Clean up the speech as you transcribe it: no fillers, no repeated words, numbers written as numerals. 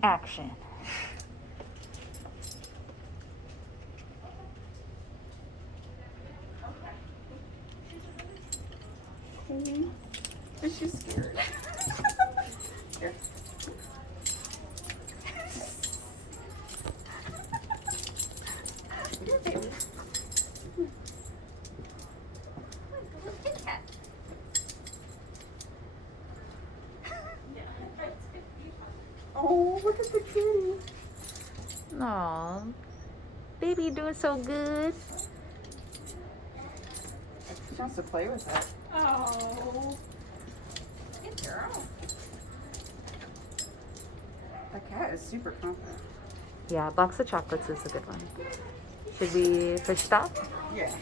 Action. Is she scared? Here. Here, baby. Kitty cat. Oh, look at the kitty. Aw, baby, doing so good. She wants to play with it. Oh. Good girl. That cat is super confident. Yeah, box of chocolates is a good one. Should we push stop? Yeah.